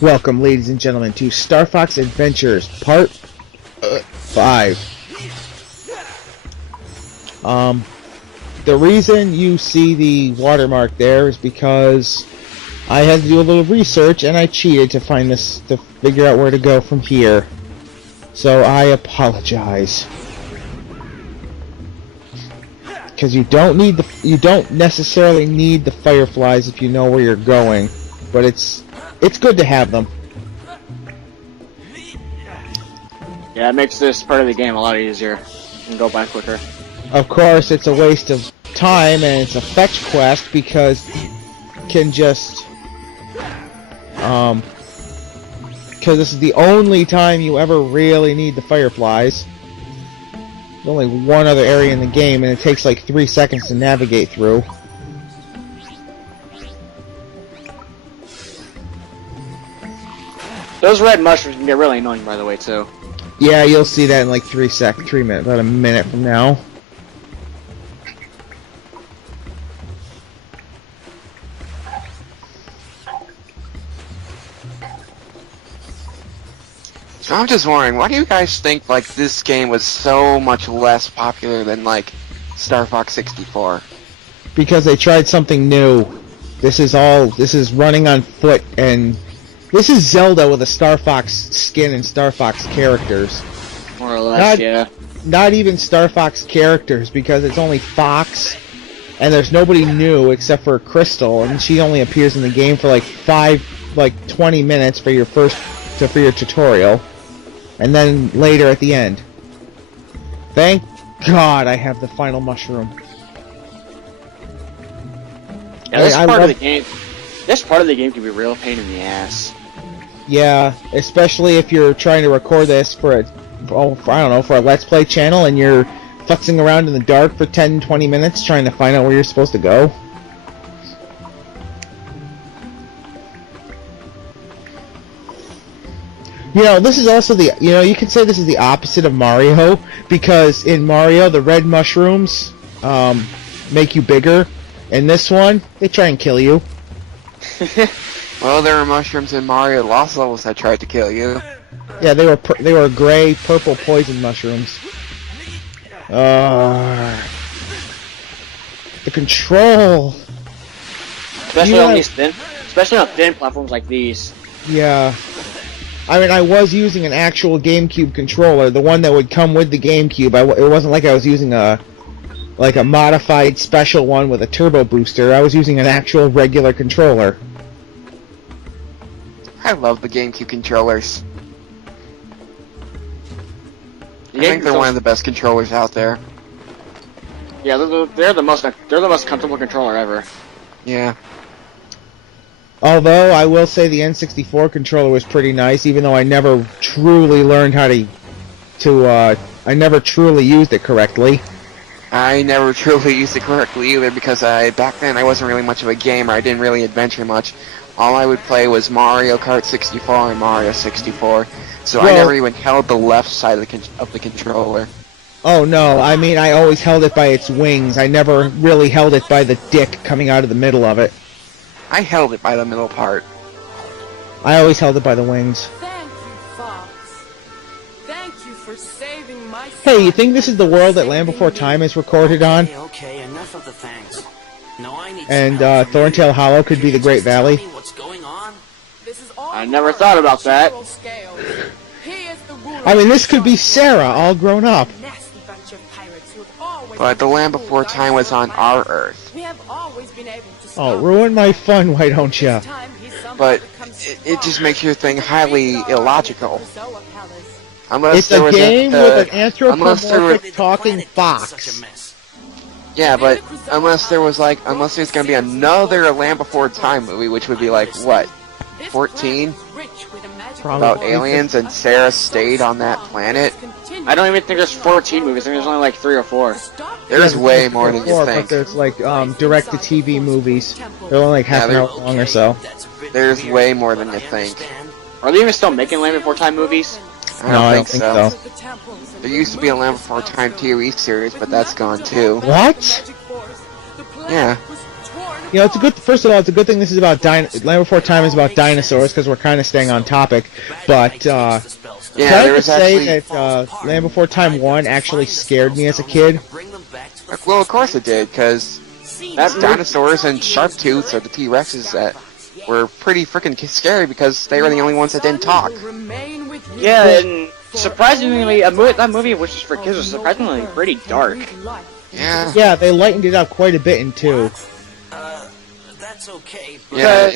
Welcome, ladies and gentlemen, to StarFox Adventures, Part 5. The reason you see the watermark there is because I had to do a little research and I cheated to find this, to figure out where to go from here. So I apologize. Because you don't necessarily need the fireflies if you know where you're going, but it's good to have them. Yeah, it makes this part of the game a lot easier. You can go by quicker. Of course, it's a waste of time and it's a fetch quest because you can just because this is the only time you ever really need the fireflies. There's only one other area in the game and it takes like 3 seconds to navigate through. Those red mushrooms can get really annoying, by the way, too. Yeah, you'll see that in like 3 minutes, about a minute from now. So I'm just wondering, why do you guys think like this game was so much less popular than like StarFox 64? Because they tried something new. This is running on foot, and this is Zelda with a Star Fox skin and Star Fox characters. More or less, yeah. Not even Star Fox characters, because it's only Fox, and there's nobody new except for Crystal, and she only appears in the game for like 20 minutes for your tutorial, and then later at the end. Thank God I have the final mushroom. Yeah, this part of the game. This part of the game can be a real pain in the ass. Yeah, especially if you're trying to record this for a, for a Let's Play channel and you're futzing around in the dark for 10-20 minutes trying to find out where you're supposed to go. You know, this is also the, you could say this is the opposite of Mario, because in Mario the red mushrooms make you bigger. In this one, they try and kill you. Well, there were mushrooms in Mario Lost levels that tried to kill you. Yeah, they were gray, purple poison mushrooms. The control. Especially on these thin platforms like these. Yeah. I mean, I was using an actual GameCube controller, the one that would come with the GameCube. It wasn't like I was using a modified special one with a turbo booster. I was using an actual regular controller. I love the GameCube controllers. I think they're one of the best controllers out there. Yeah, they're the most comfortable controller ever. Yeah. Although I will say the N64 controller was pretty nice, even though I never truly learned how I never truly used it correctly. I never truly used it correctly either, because back then I wasn't really much of a gamer. I didn't really adventure much. All I would play was Mario Kart 64 and Mario 64. So I never even held the left side of the controller. Oh no, I mean I always held it by its wings. I never really held it by the dick coming out of the middle of it. I held it by the middle part. I always held it by the wings. Thank you, Fox. Thank you for saving my son. Hey, you think this is the world that Land Before Time is recorded on? Okay, enough of the thanks. No, I need And Thorntail Hollow could be the Great Valley? What's going on? This is all I never thought about that. I mean, this could be Sarah, all grown up. But the Land Before Time was on our Earth. We have always been able to Oh, ruin my fun, why don't ya? But it just makes your thing highly illogical. Unless It's there a was game with an anthropomorphic talking Such fox. a mess. Yeah, but unless there's gonna be another Land Before Time movie, which would be like, what, 14? About aliens and Sarah stayed on that planet? I don't even think there's 14 movies. I think there's only like 3 or 4. There's way more than you But think. there's like direct-to-TV movies. They're only like half an hour long or so. There's way more than you think. Are they even still making Land Before Time movies? I don't think so. There used to be a Land Before Time TV series, but that's gone too. What? Yeah. You know, it's a good. First of all, it's a good thing this is about Land Before Time is about dinosaurs because we're kind of staying on topic. But yeah, can I just say that Land Before Time 1 actually scared me as a kid? Well, of course it did, because dinosaurs and sharp tooths or the T-Rexes that were pretty freaking scary because they were the only ones that didn't talk. Yeah, and surprisingly, that movie, which is for kids, was surprisingly pretty dark. Yeah. Yeah, they lightened it up quite a bit in 2. That's okay. Yeah.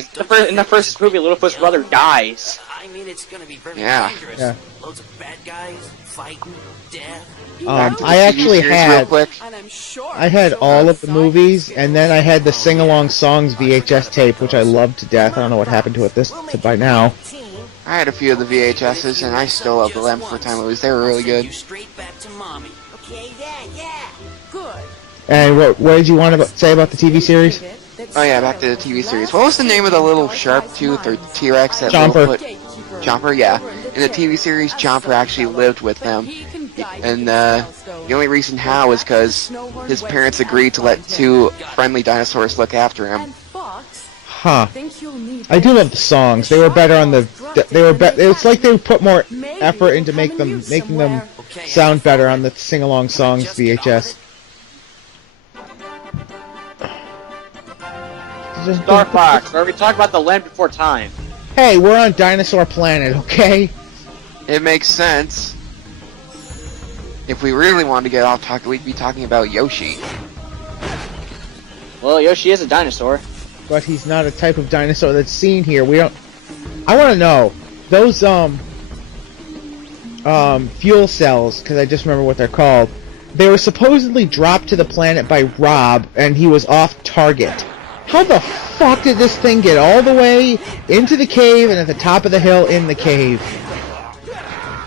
In the first movie, Littlefoot's brother dies. I mean, it's gonna be very dangerous. Yeah. Loads of bad guys, fighting, death. I actually had real quick. I had all of the movies, and then I had the sing-along songs VHS tape, which I loved to death. I don't know what happened to it by now. I had a few of the VHSs, and I still love the Land Before Time movies. They were really good. Straight back to mommy. Okay, yeah. Good. And what did you want to say about the TV series? Oh yeah, back to the TV series. What was the name of the little sharp tooth or T-Rex that Chomper. Littlefoot? Chomper, yeah. In the TV series, Chomper actually lived with them. And the only reason how is because his parents agreed to let 2 friendly dinosaurs look after him. Huh. I do love the songs. They were better on the. They were It's like they put more effort into making them sound better on the sing-along songs VHS. StarFox, where we talk about the Land Before Time. Hey, we're on Dinosaur Planet, okay? It makes sense. If we really wanted to get off topic, we'd be talking about Yoshi. Well, Yoshi is a dinosaur. But he's not a type of dinosaur that's seen here. We don't. I want to know those fuel cells, because I just remember what they're called. They were supposedly dropped to the planet by Rob, and he was off target. How the fuck did this thing get all the way into the cave and at the top of the hill in the cave?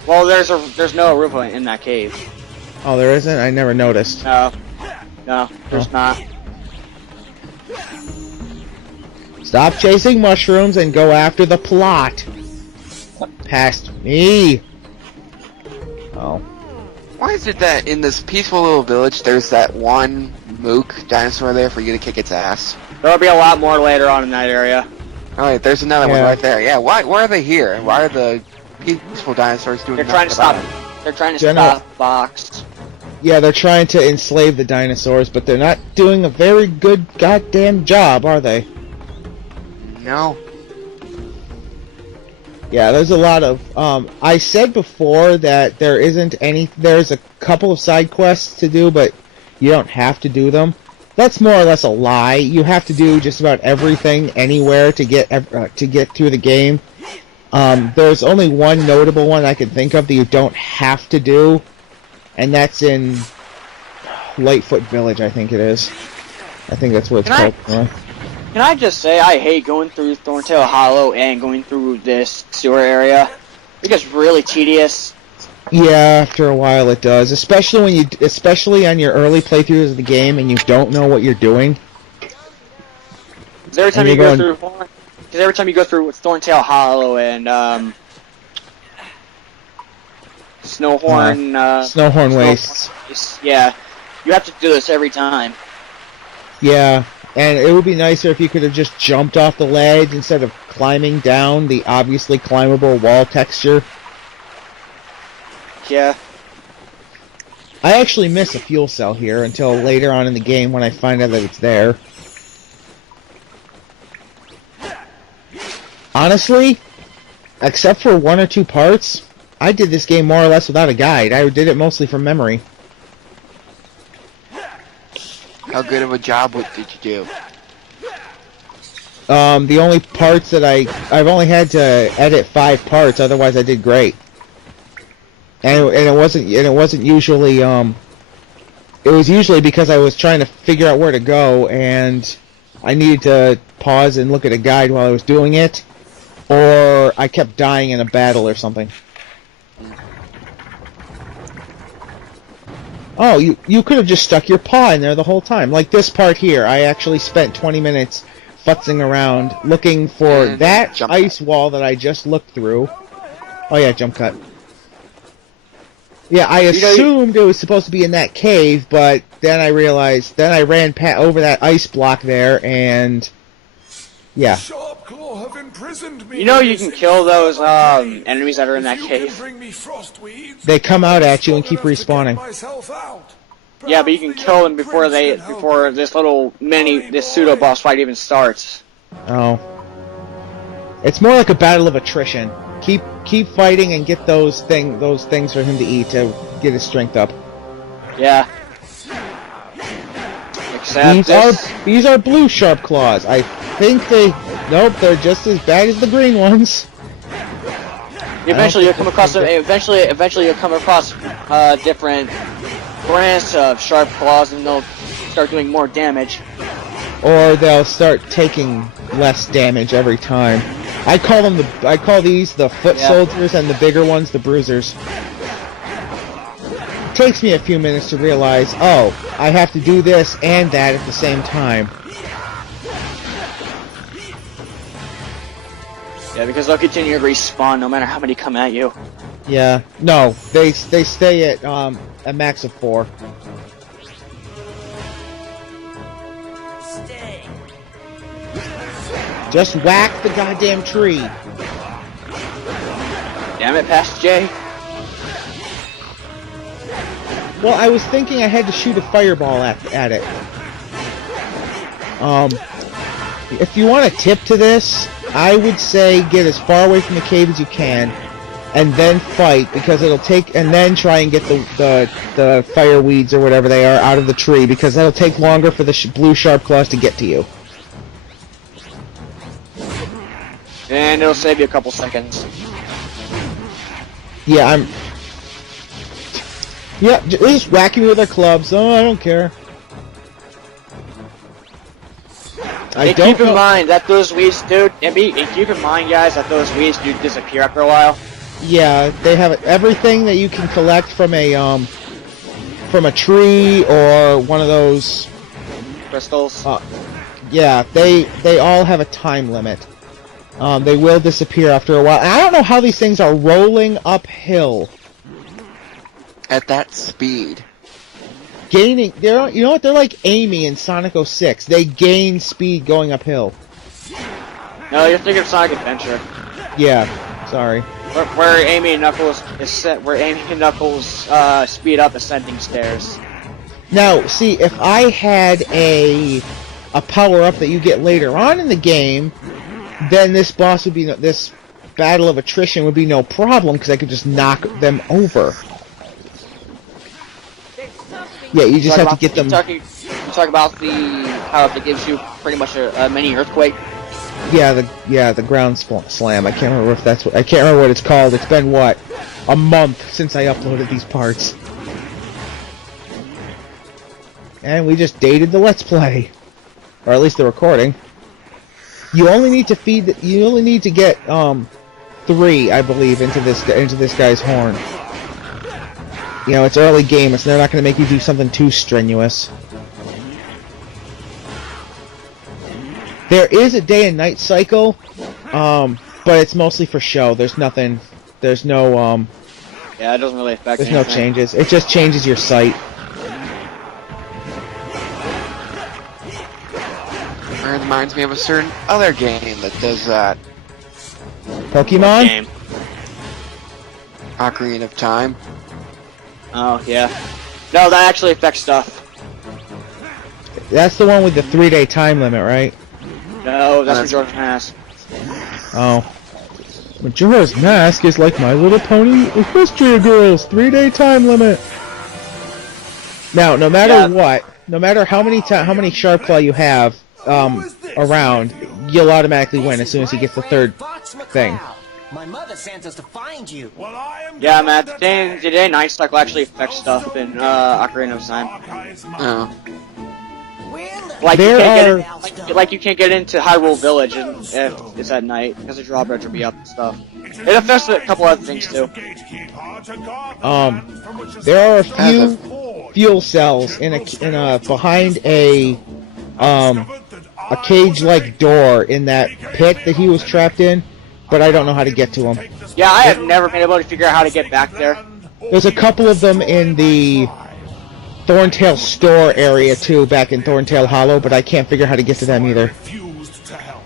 Well, there's no roof in that cave. Oh, there isn't? I never noticed. No, there's not. Stop chasing mushrooms and go after the plot. Past me. Oh. Why is it that in this peaceful little village, there's that one mook dinosaur there for you to kick its ass? There'll be a lot more later on in that area. Oh wait, there's another one right there. Yeah, why are they here? Why are the peaceful dinosaurs doing They're trying to stop. They're trying to stop Fox. Yeah, they're trying to enslave the dinosaurs, but they're not doing a very good goddamn job, are they? No. Yeah, there's a lot of, I said before that there's a couple of side quests to do, but you don't have to do them. That's more or less a lie. You have to do just about everything anywhere to get through the game. There's only one notable one I can think of that you don't have to do, and that's in Lightfoot Village, I think it is. I think that's what it's called. Can I just say I hate going through Thorntail Hollow and going through this sewer area? It gets really tedious. Yeah, after a while it does, especially on your early playthroughs of the game and you don't know what you're doing. Every time you go through Thorntail Hollow and Snowhorn Wastes. Yeah, you have to do this every time. Yeah, and it would be nicer if you could have just jumped off the ledge instead of climbing down the obviously climbable wall texture. Yeah. I actually miss a fuel cell here until later on in the game when I find out that it's there. Honestly, except for 1 or 2 parts, I did this game more or less without a guide. I did it mostly from memory. How good of a job did you do? The only parts that I've only had to edit 5 parts, otherwise I did great. And it wasn't usually it was usually because I was trying to figure out where to go and I needed to pause and look at a guide while I was doing it, or I kept dying in a battle or something. Oh, you could have just stuck your paw in there the whole time. Like this part here, I actually spent 20 minutes futzing around looking for that ice wall that I just looked through. Oh yeah, jump cut. Yeah, I assumed it was supposed to be in that cave, but then I realized, then I ran over that ice block there, and yeah. Sharp Claw have imprisoned me. You know you can kill those enemies that are in that If you cave. can bring me Frostweave, They come out at you and strong keep enough to get respawning. myself out. Yeah, but you can kill them before this little this pseudo boss fight even starts. Oh. It's more like a battle of attrition. Keep fighting and get those things for him to eat to get his strength up. Yeah. Except These are blue sharp claws. I think nope, they're just as bad as the green ones. Eventually you'll come across different brands of sharp claws, and they'll start doing more damage. Or they'll start taking less damage every time. I call these the foot soldiers, and the bigger ones the bruisers. It takes me a few minutes to realize, oh, I have to do this and that at the same time. Yeah, because they'll continue to respawn no matter how many come at you. Yeah, no, they stay at a max of 4. Stay. Just whack the goddamn tree. Damn it, Pastor J. Well, I was thinking I had to shoot a fireball at it. If you want a tip to this, I would say get as far away from the cave as you can, and then fight, because it'll take, and then try and get the fire weeds or whatever they are out of the tree, because that'll take longer for the blue sharp claws to get to you. And it'll save you a couple seconds. Yeah, yeah, just whacking me with their clubs. Oh, I don't care. Keep in mind that those weeds, dude. And keep in mind, guys, that those weeds do disappear after a while. Yeah, they have everything that you can collect from a tree or one of those Crystals. Yeah, they all have a time limit. They will disappear after a while. And I don't know how these things are rolling uphill. At that speed. Gaining, you know what? They're like Amy in Sonic 06. They gain speed going uphill. No, you're thinking of Sonic Adventure. Yeah, sorry. Where Amy and Knuckles speed up ascending stairs. Now, see, if I had a power up that you get later on in the game, then this boss would be this battle of attrition would be no problem because I could just knock them over. Yeah, you just have to get them. You talk about the power up that gives you pretty much a mini earthquake. Yeah, the ground slam. I can't remember if that's what. I can't remember what it's called. It's been what, a month since I uploaded these parts, and we just dated the Let's Play, or at least the recording. You only need to feed. You only need to get 3, I believe, into this guy's horn. You know, it's early game, so they're not going to make you do something too strenuous. There is a day and night cycle, but it's mostly for show. There's nothing. There's no. Yeah, it doesn't really affect. There's anything. no changes. It just changes your sight. It reminds me of a certain other game that does that. Pokemon? Game. Ocarina of Time. Oh yeah. No, that actually affects stuff. That's the one with the 3-day time limit, right? No, that's Majora's Mask. Oh. Majora's Mask is like My Little Pony Equestria Girls 3-day time limit. Now, no matter what, no matter how many Sharp Claw you have around, you'll automatically win as soon as he gets the 3rd thing. My mother sent us to find you. Well, I am Yeah, man. The day and night cycle actually affects stuff in Ocarina of Time. Oh. Like you can't get into Hyrule Village if it's at night because the drawbridge will be up and stuff. It affects a couple other things too. There are a few fuel cells in a behind a cage-like door in that pit that he was trapped in, but I don't know how to get to him. Yeah, I have never been able to figure out how to get back there. There's a couple of them in the Thorntail store area too, back in Thorntail Hollow, but I can't figure how to get to them either. Refused to help.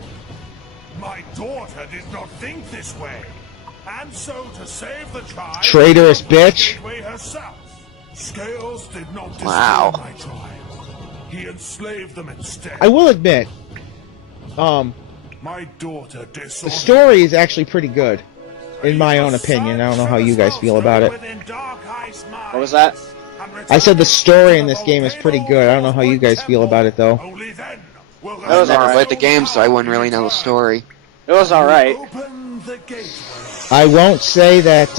My daughter did not think this way, and so to save the tribe, Traitorous bitch. way herself. Scales did not destroy Wow. my tribe. He enslaved them instead. I will admit, My daughter the dishonored. story is actually pretty good, in my own opinion. I don't know how you guys feel about it. What was that? I said the story in this game is pretty good. I don't know how you guys feel about it, though. Only then will That was I never alright. played the game, so I wouldn't really know the story. It was alright. open the gateway. I won't say that,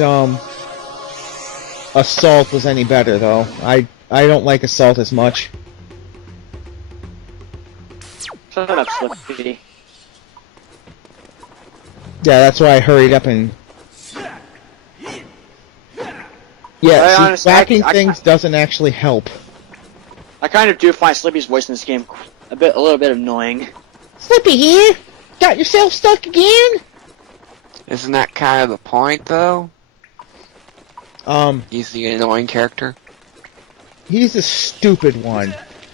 Assault was any better, though. I don't like Assault as much. Shut up, Slippy. Yeah, that's why I hurried up and... Yeah, Right, see, honestly, whacking I- things doesn't actually help. I kind of do find Slippy's voice in this game a little bit annoying. Slippy here! Got yourself stuck again? Isn't that kind of the point, though? Um, He's the annoying character. he's a stupid one.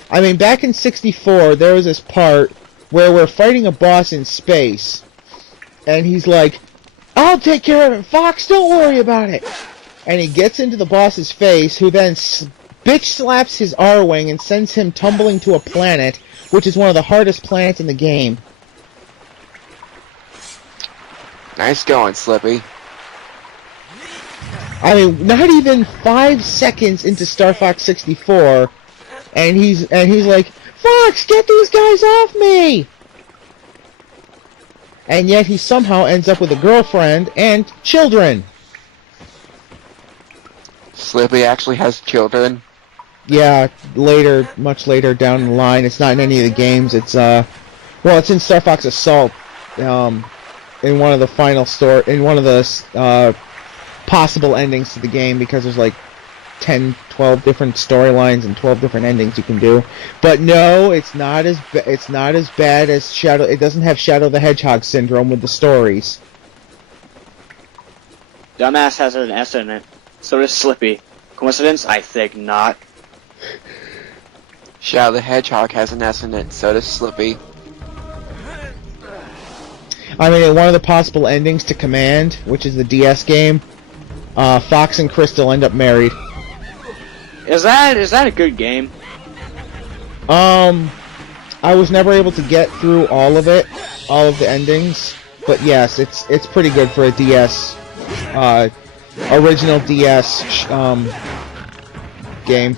I mean, back in 64, there was this part where we're fighting a boss in space, and he's like, I'll take care of it, Fox, don't worry about it! And he gets into the boss's face, who then bitch slaps his R-Wing and sends him tumbling to a planet, which is one of the hardest planets in the game. Nice going, Slippy. I mean, not even 5 seconds into StarFox 64, and he's like, Fox, get these guys off me! And yet he somehow ends up with a girlfriend and children. Slippy actually has children. Yeah, later, much later down the line. It's not in any of the games. It's well, it's in StarFox Assault. In one of the in one of the possible endings to the game, because there's like 10, 12 different storylines and 12 different endings you can do. But no, it's not as bad as Shadow. It doesn't have Shadow the Hedgehog syndrome with the stories. Dumbass has an S in it. So does Slippy. Coincidence? I think not. Shadow the Hedgehog has an S in it, so does Slippy. I mean, in one of the possible endings to Command, which is the DS game, Fox and Crystal end up married. Is that a good game? I was never able to get through all of it, all of the endings, but yes, it's pretty good for a DS, original DS game.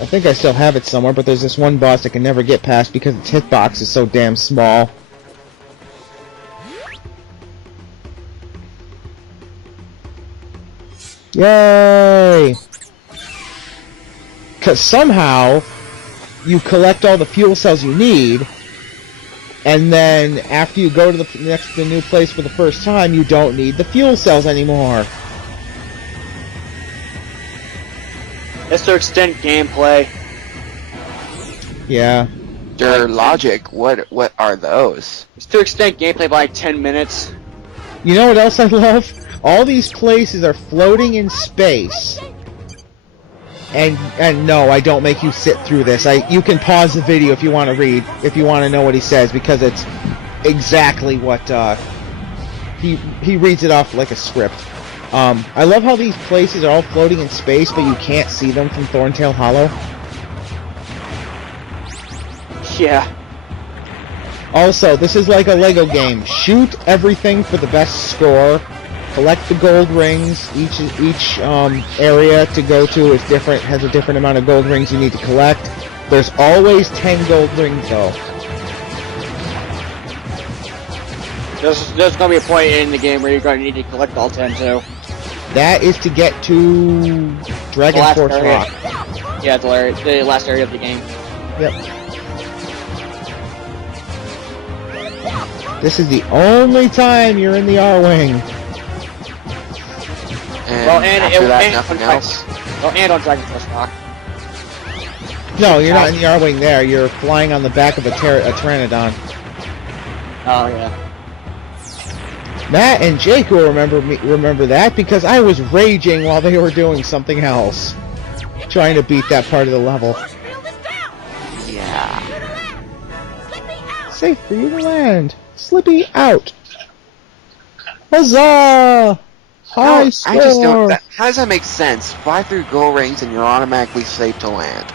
I think I still have it somewhere, but there's this one boss I can never get past because its hitbox is so damn small. Yay! Because somehow you collect all the fuel cells you need, and then after you go to the new place for the first time, you don't need the fuel cells anymore. It's to extend gameplay. Yeah. Their logic, what are those? It's to extend gameplay by like 10 minutes. You know what else I love? All these places are floating in space. And no, I don't make you sit through this. You can pause the video if you want to read, if you want to know what he says, because it's exactly what he reads it off like a script. I love how these places are all floating in space, but you can't see them from Thorntail Hollow. Yeah. Also, this is like a Lego game. Shoot everything for the best score. Collect the gold rings. Each area to go to is different. Has a different amount of gold rings you need to collect. There's always 10 gold rings though. There's gonna be a point in the game where you're gonna need to collect all 10 too. That is to get to Dragon last Force area. Rock. Yeah, the last area of the game. Yep. This is the only time you're in the R-Wing. And Well, and after it- that, and- nothing else. Oh, and on Dragon Force Rock. No, you're not in the R-Wing there. You're flying on the back of a Pteranodon. Oh yeah. Matt and Jake will remember that because I was raging while they were doing something else, trying to beat that part of the level. Yeah. Safe for you to land. Slippy out. Huzzah! High score. I just don't. How does that make sense? Fly through gold rings and you're automatically safe to land.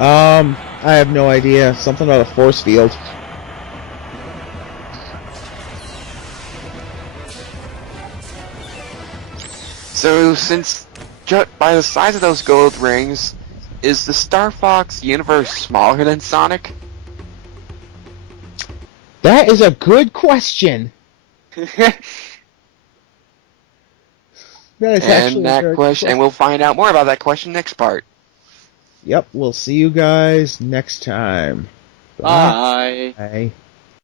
I have no idea. Something about a force field. So, since by the size of those gold rings, is the StarFox universe smaller than Sonic? That is a good question. That is actually a very good question. And we'll find out more about that question next part. Yep, we'll see you guys next time. Bye. Bye.